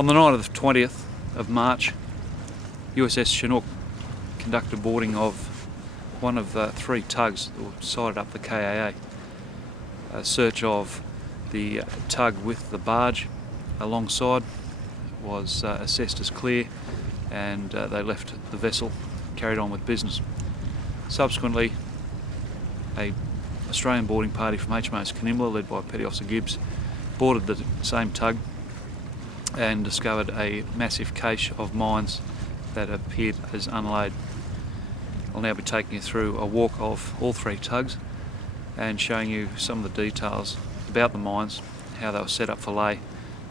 On the night of the 20th of March, USS Chinook conducted boarding of one of three tugs that were sighted up the KAA. A search of the tug with the barge alongside was assessed as clear, and they left the vessel, carried on with business. Subsequently, an Australian boarding party from HMAS Kanimbla, led by Petty Officer Gibbs, boarded the same tug and discovered a massive cache of mines that appeared as unlaid. I'll now be taking you through a walk of all three tugs and showing you some of the details about the mines, how they were set up for lay,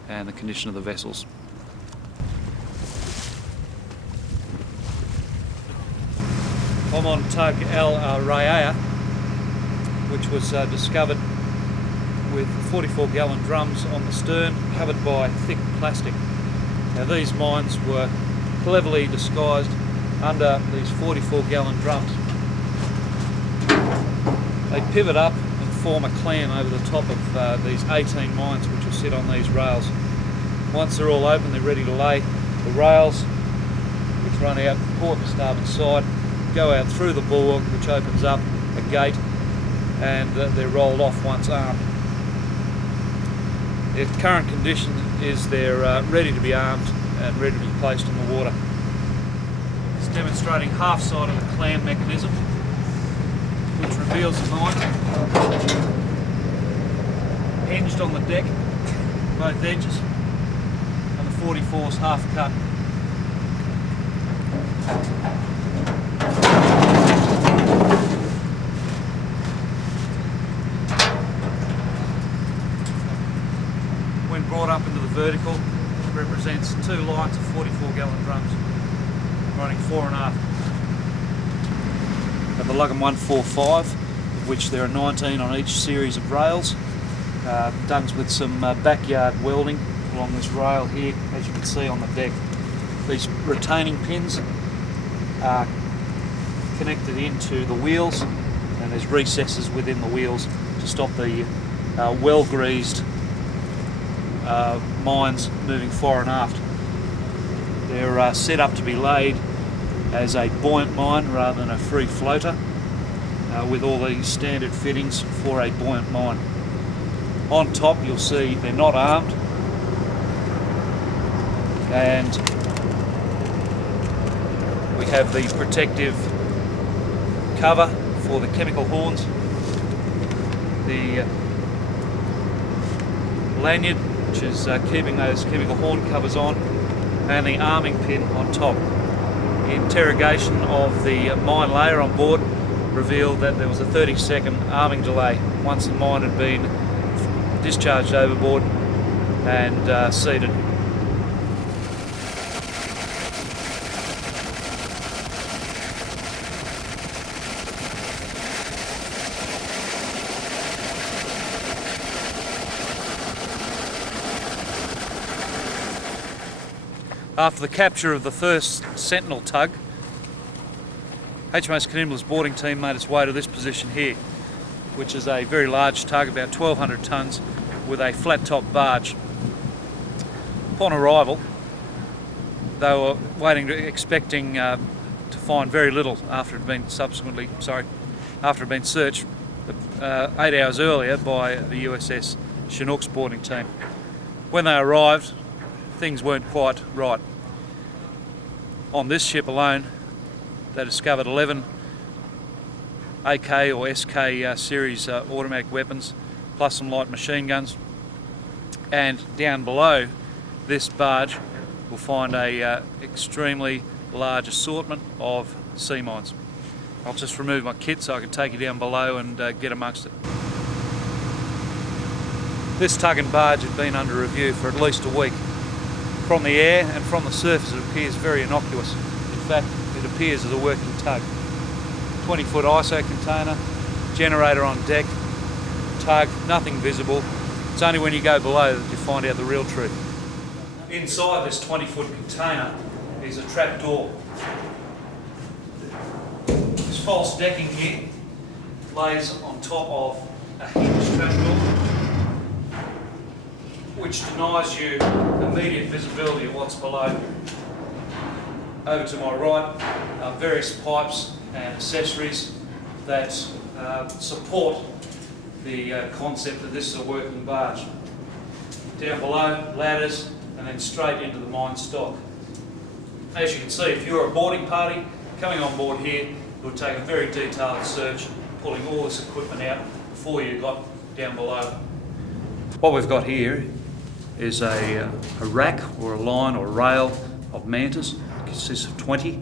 and the condition of the vessels. I'm on tug Al Rayaya, which was discovered with 44-gallon drums on the stern, covered by thick plastic. Now these mines were cleverly disguised under these 44-gallon drums. They pivot up and form a clam over the top of these 18 mines which will sit on these rails. Once they're all open, they're ready to lay. The rails, which run out port and starboard side, go out through the bulwark, which opens up a gate, and they're rolled off once armed. Their current condition is they're ready to be armed and ready to be placed in the water. It's demonstrating half side of the clam mechanism, which reveals the mine. Hinged on the deck, both edges, and the 44's half cut. When brought up into the vertical, it represents two lines of 44-gallon drums running fore and aft. At the Lugum 145, of which there are 19 on each series of rails, done with some backyard welding along this rail here, as you can see on the deck. These retaining pins are connected into the wheels, and there's recesses within the wheels to stop the well-greased mines moving fore and aft. They're set up to be laid as a buoyant mine rather than a free floater, with all the standard fittings for a buoyant mine. On top you'll see they're not armed, and we have the protective cover for the chemical horns, the lanyard which is keeping those chemical horn covers on, and the arming pin on top. The interrogation of the mine layer on board revealed that there was a 30-second arming delay once the mine had been discharged overboard and seated. After the capture of the first Sentinel tug, HMAS Kanimla's boarding team made its way to this position here, which is a very large tug, about 1,200 tonnes, with a flat-top barge. Upon arrival, they were expecting to find very little after it had been searched 8 hours earlier by the USS Chinook's boarding team. When they arrived, things weren't quite right. On this ship alone, they discovered 11 AK or SK series automatic weapons, plus some light machine guns. And down below this barge, we'll find a extremely large assortment of sea mines. I'll just remove my kit so I can take you down below and get amongst it. This tug and barge had been under review for at least a week. From the air and from the surface it appears very innocuous. In fact, it appears as a working tug. 20-foot ISO container, generator on deck, tug, nothing visible. It's only when you go below that you find out the real truth. Inside this 20-foot container is a trap door. This false decking here lays on top of a hinged trap door. which denies you immediate visibility of what's below. Over to my right are various pipes and accessories that support the concept that this is a working barge. Down below, ladders, and then straight into the mine stock. As you can see, if you're a boarding party coming on board here, it would take a very detailed search, pulling all this equipment out before you got down below. What we've got here is a rack or a line or a rail of mantas. It consists of 20.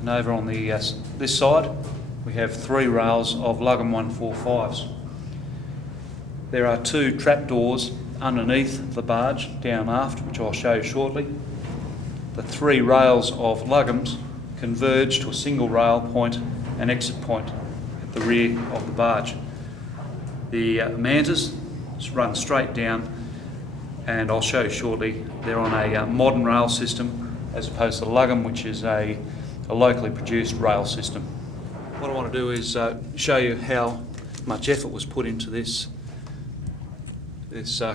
And over on the this side, we have 3 rails of Lugum 145s. There are 2 trapdoors underneath the barge, down aft, which I'll show you shortly. The 3 rails of Lugums converge to a single rail point and exit point at the rear of the barge. The mantas run straight down, and I'll show you shortly, they're on a modern rail system as opposed to the Lugum, which is a locally produced rail system. What I want to do is show you how much effort was put into this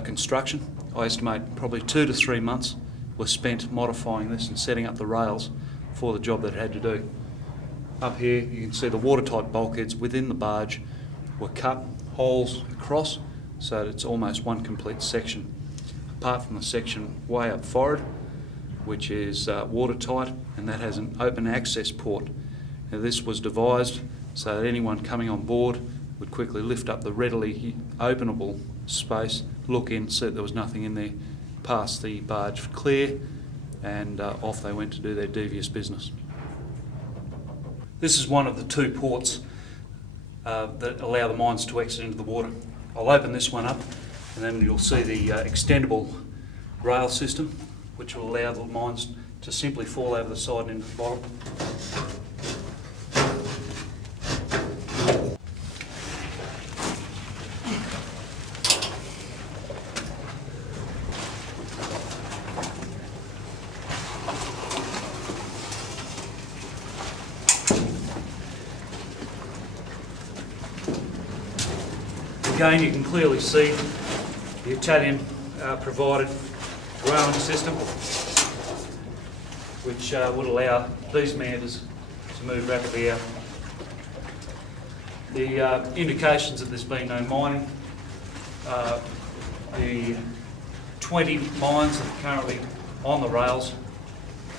construction. I estimate probably 2 to 3 months was spent modifying this and setting up the rails for the job that it had to do. Up here you can see the watertight bulkheads within the barge were cut holes across, so that it's almost one complete section. Apart from the section way up forward, which is watertight, and that has an open access port. Now, this was devised so that anyone coming on board would quickly lift up the readily openable space, look in, see that there was nothing in there, pass the barge for clear, and off they went to do their devious business. This is one of the 2 ports that allow the mines to exit into the water. I'll open this one up, and then you'll see the extendable rail system, which will allow the mines to simply fall over the side and into the bottom. Again, you can clearly see the Italian provided railing system, which would allow these mantas to move rapidly out. The indications that there's been no mining, the 20 mines that are currently on the rails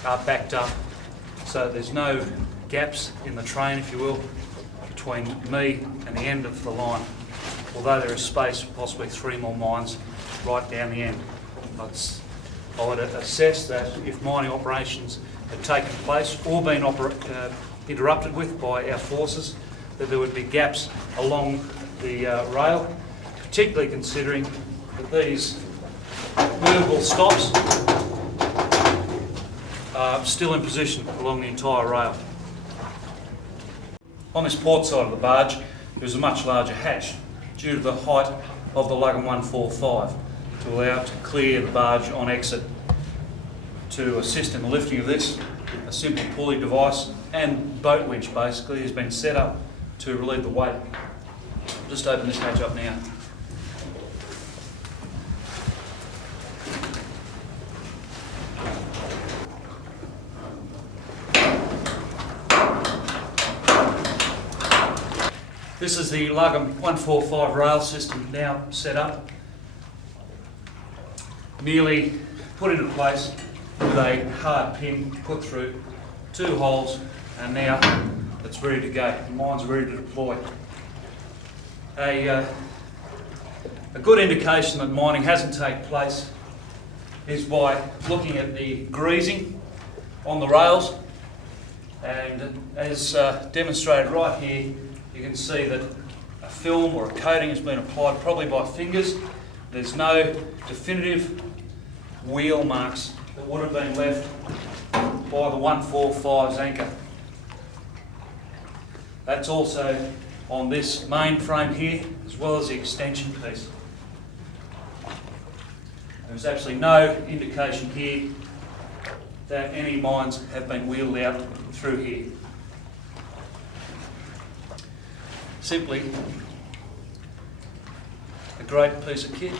are backed up, so there's no gaps in the train, if you will, between me and the end of the line, although there is space for possibly 3 more mines right down the end. I would assess that if mining operations had taken place or been interrupted with by our forces, that there would be gaps along the rail, particularly considering that these movable stops are still in position along the entire rail. On this port side of the barge, there is a much larger hatch due to the height of the Lugum 145 to allow it to clear the barge on exit. To assist in the lifting of this, a simple pulley device and boat winch basically has been set up to relieve the weight. I'll just open this hatch up now. This is the Lugum 145 rail system now set up, nearly put into place with a hard pin put through 2 holes, and now it's ready to go. The mine's ready to deploy. A good indication that mining hasn't taken place is by looking at the greasing on the rails, and as demonstrated right here, you can see that a film or a coating has been applied, probably by fingers. There's no definitive wheel marks that would have been left by the 145's anchor. That's also on this main frame here, as well as the extension piece. There's absolutely no indication here that any mines have been wheeled out through here. Simply a great piece of kit.